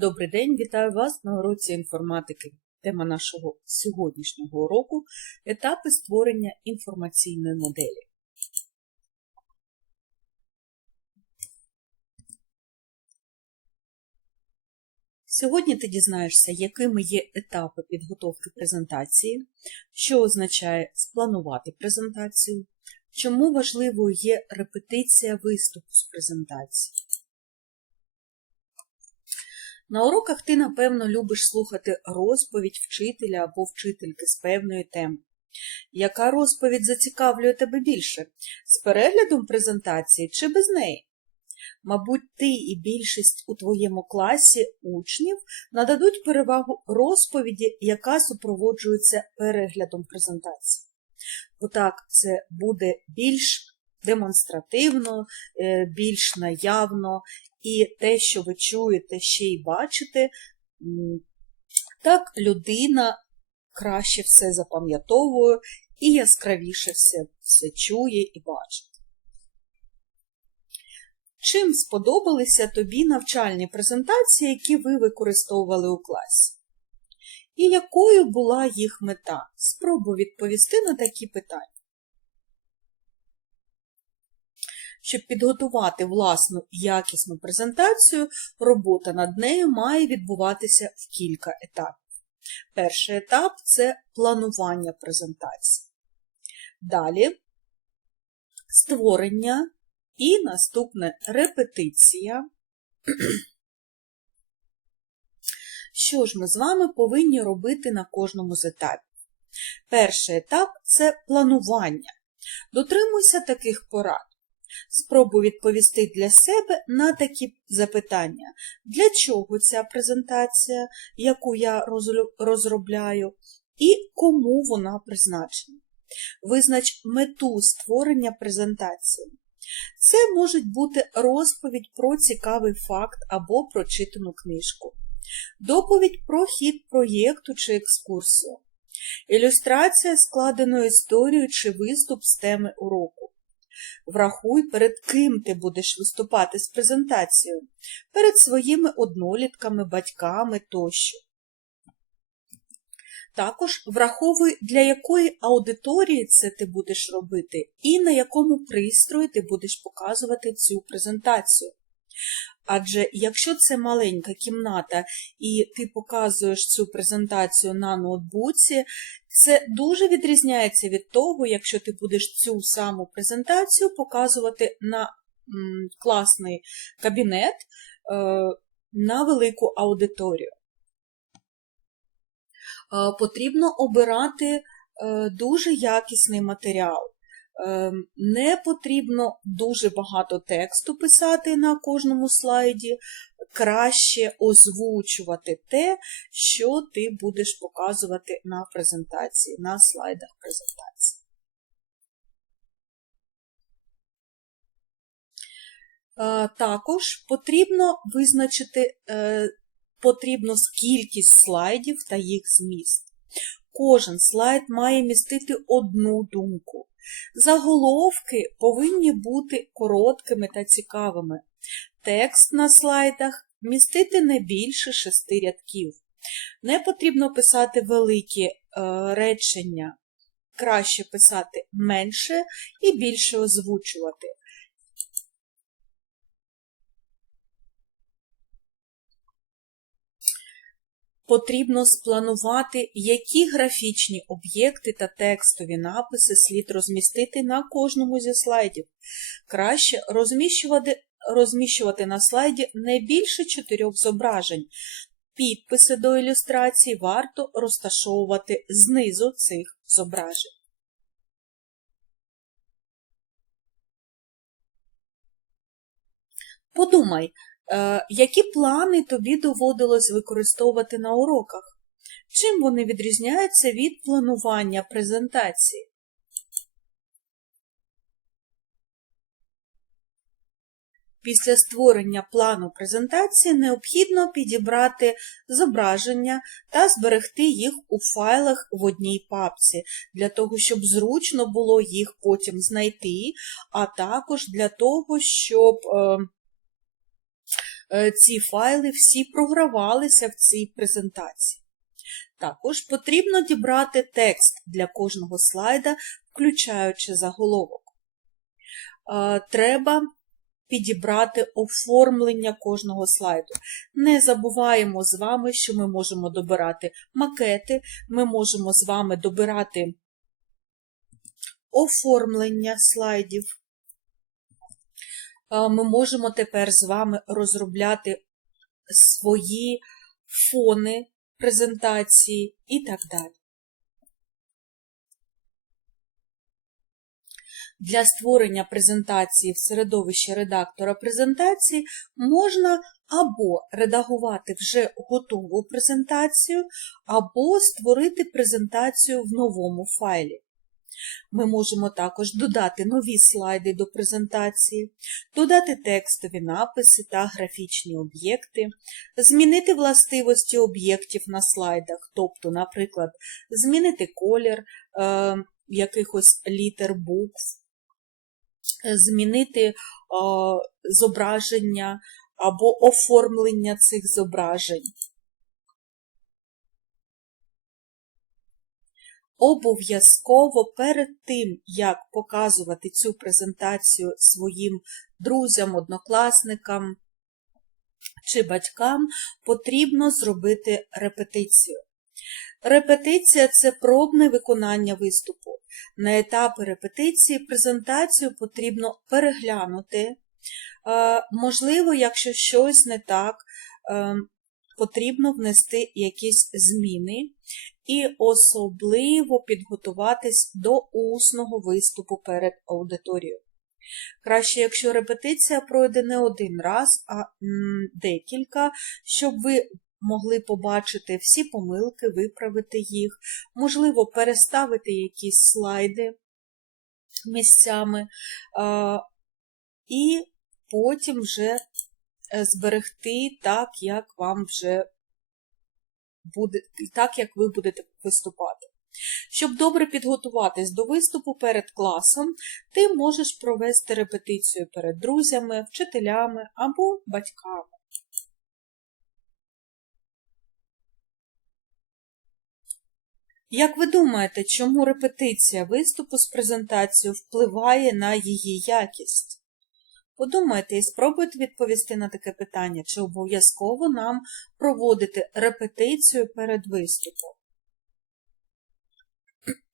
Добрий день, вітаю вас на уроці інформатики. Тема нашого сьогоднішнього уроку – етапи створення інформаційної моделі. Сьогодні ти дізнаєшся, якими є етапи підготовки презентації, що означає спланувати презентацію, чому важливою є репетиція виступу з презентації. На уроках ти, напевно, любиш слухати розповідь вчителя або вчительки з певної теми. Яка розповідь зацікавлює тебе більше? З переглядом презентації чи без неї? Мабуть, ти і більшість у твоєму класі учнів нададуть перевагу розповіді, яка супроводжується переглядом презентації. Отак, це буде більш демонстративно, е, більш наявно, і те, що ви чуєте, ще й бачите, так людина краще все запам'ятовує і яскравіше все, все чує і бачить. Чим сподобалися тобі навчальні презентації, які ви використовували у класі? І якою була їх мета? Спробуй відповісти на такі питання. Щоб підготувати власну якісну презентацію, робота над нею має відбуватися в кілька етапів. Перший етап це планування презентації. Далі створення і наступне репетиція. Що ж ми з вами повинні робити на кожному з етапів? Перший етап це планування. Дотримуйся таких порад. Спробуй відповісти для себе на такі запитання. Для чого ця презентація, яку я розробляю, і кому вона призначена? Визнач мету створення презентації. Це може бути розповідь про цікавий факт або прочитану книжку, доповідь про хід проєкту чи екскурсію, ілюстрація складеної історією чи виступ з теми уроку. Врахуй, перед ким ти будеш виступати з презентацією, перед своїми однолітками, батьками тощо. Також враховуй, для якої аудиторії це ти будеш робити, і на якому пристрої ти будеш показувати цю презентацію. Адже якщо це маленька кімната і ти показуєш цю презентацію на ноутбуці, це дуже відрізняється від того, якщо ти будеш цю саму презентацію показувати на класний кабінет е, на велику аудиторію. Е, потрібно обирати е, дуже якісний матеріал. Е, не потрібно дуже багато тексту писати на кожному слайді, краще озвучувати те, що ти будеш показувати на презентації, на слайдах презентації. Також потрібно визначити потрібно кількість слайдів та їх зміст. Кожен слайд має містити одну думку. Заголовки повинні бути короткими та цікавими. Текст на слайдах містити не більше шести рядків. Не потрібно писати великі е, речення, краще писати менше і більше озвучувати. Потрібно спланувати, які графічні об'єкти та текстові написи слід розмістити на кожному зі слайдів. Краще розміщувати, розміщувати на слайді не більше чотирьох зображень. Підписи до ілюстрації варто розташовувати знизу цих зображень. Подумай, які плани тобі доводилось використовувати на уроках? Чим вони відрізняються від планування презентації? Після створення плану презентації необхідно підібрати зображення та зберегти їх у файлах в одній папці, для того, щоб зручно було їх потім знайти, а також для того, щоб е, е, ці файли всі програвалися в цій презентації. Також потрібно дібрати текст для кожного слайда, включаючи заголовок. Е, Треба підібрати оформлення кожного слайду. Не забуваємо з вами, що ми можемо добирати макети, ми можемо з вами добирати оформлення слайдів. Е, Ми можемо тепер з вами розробляти свої фони презентації і так далі. Для створення презентації в середовищі редактора презентації можна або редагувати вже готову презентацію, або створити презентацію в новому файлі. Ми можемо також додати нові слайди до презентації, додати текстові написи та графічні об'єкти, змінити властивості об'єктів на слайдах, тобто, наприклад, змінити колір е, якихось літер букв, змінити е, зображення або оформлення цих зображень. Обов'язково перед тим, як показувати цю презентацію своїм друзям, однокласникам чи батькам, потрібно зробити репетицію. Репетиція це пробне виконання виступу. На етапі репетиції презентацію потрібно переглянути. Е, Можливо, якщо щось не так, е, потрібно внести якісь зміни і особливо підготуватись до усного виступу перед аудиторією. Краще, якщо репетиція пройде не один раз, а декілька, щоб ви могли побачити всі помилки, виправити їх, можливо, переставити якісь слайди місцями, і потім вже зберегти так, як вам вже буде, так, як ви будете виступати. Щоб добре підготуватись до виступу перед класом, ти можеш провести репетицію перед друзями, вчителями або батьками. Як ви думаєте, чому репетиція виступу з презентацією впливає на її якість? Подумайте і спробуйте відповісти на таке питання, чи обов'язково нам проводити репетицію перед виступом.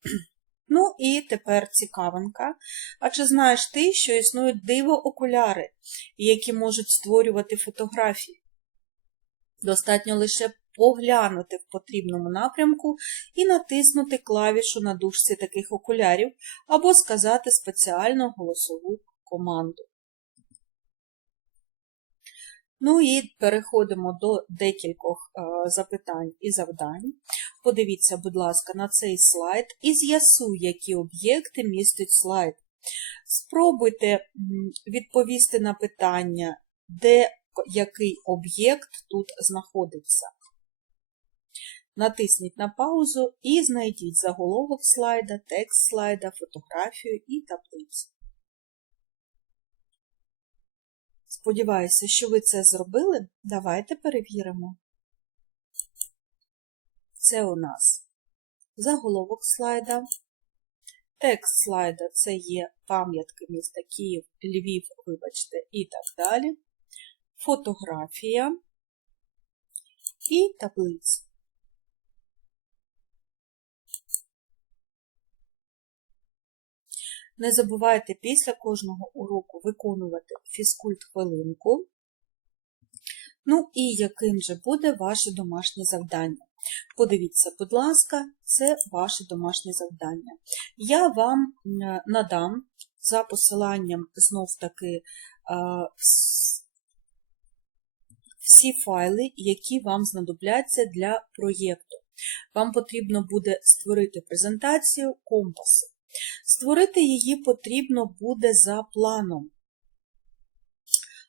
Ну і тепер цікавинка. А чи знаєш ти, що існують диво-окуляри, які можуть створювати фотографії? Достатньо лише поглянути в потрібному напрямку і натиснути клавішу на дужці таких окулярів, або сказати спеціальну голосову команду. Ну і переходимо до декількох е, запитань і завдань. Подивіться, будь ласка, на цей слайд і з'ясуй, які об'єкти містить слайд. Спробуйте відповісти на питання, де який об'єкт тут знаходиться. Натисніть на паузу і знайдіть заголовок слайда, текст слайда, фотографію і таблицю. Сподіваюся, що ви це зробили. Давайте перевіримо. Це у нас заголовок слайда. Текст слайда це є пам'ятки міста Київ, Львів, вибачте, і так далі. Фотографія і таблиця. Не забувайте після кожного уроку виконувати фізкульт-хвилинку. Ну і яким же буде ваше домашнє завдання? Подивіться, будь ласка, це ваше домашнє завдання. Я вам надам за посиланням знов-таки всі файли, які вам знадобляться для проєкту. Вам потрібно буде створити презентацію компаси. Створити її потрібно буде за планом.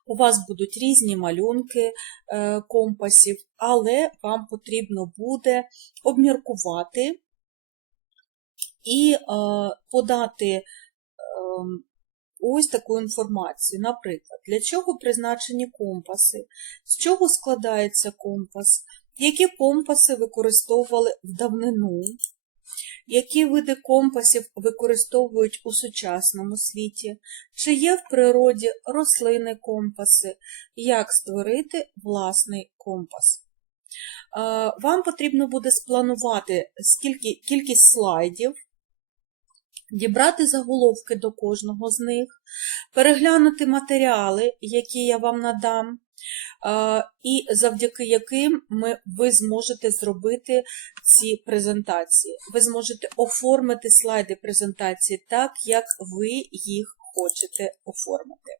У вас будуть різні малюнки е, компасів, але вам потрібно буде обміркувати і е, подати ем, ось таку інформацію. Наприклад, для чого призначені компаси, з чого складається компас, які компаси використовували в давнину, які види компасів використовують у сучасному світі, чи є в природі рослини компаси, як створити власний компас. Вам потрібно буде спланувати скільки, кількість слайдів, дібрати заголовки до кожного з них, переглянути матеріали, які я вам надам, і завдяки яким ми, ви зможете зробити ці презентації. Ви зможете оформити слайди презентації так, як ви їх хочете оформити.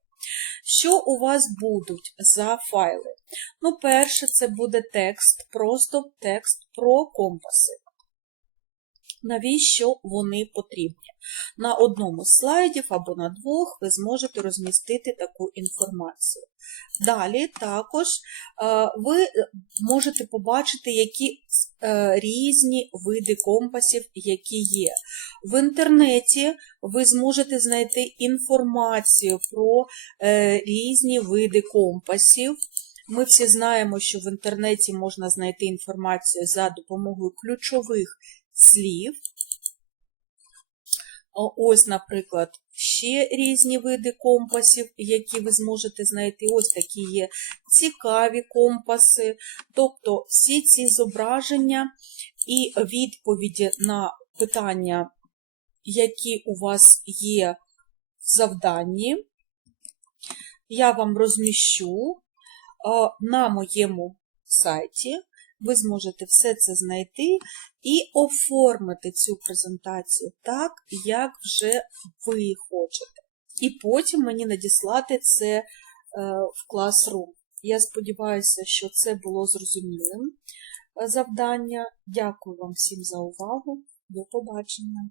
Що у вас будуть за файли? Ну, перше, це буде текст, просто текст про компаси. Навіщо вони потрібні? На одному з слайдів або на двох ви зможете розмістити таку інформацію. Далі також е, ви можете побачити, які е, різні види компасів, які є. В інтернеті ви зможете знайти інформацію про е, різні види компасів. Ми всі знаємо, що в інтернеті можна знайти інформацію за допомогою ключових слів. Ось, наприклад, ще різні види компасів, які ви зможете знайти. Ось такі є цікаві компаси. Тобто всі ці зображення і відповіді на питання, які у вас є в завданні, я вам розміщу на моєму сайті. Ви зможете все це знайти і оформити цю презентацію так, як вже ви хочете. І потім мені надіслати це е, в Classroom. Я сподіваюся, що це було зрозумілим е, завдання. Дякую вам всім за увагу. До побачення!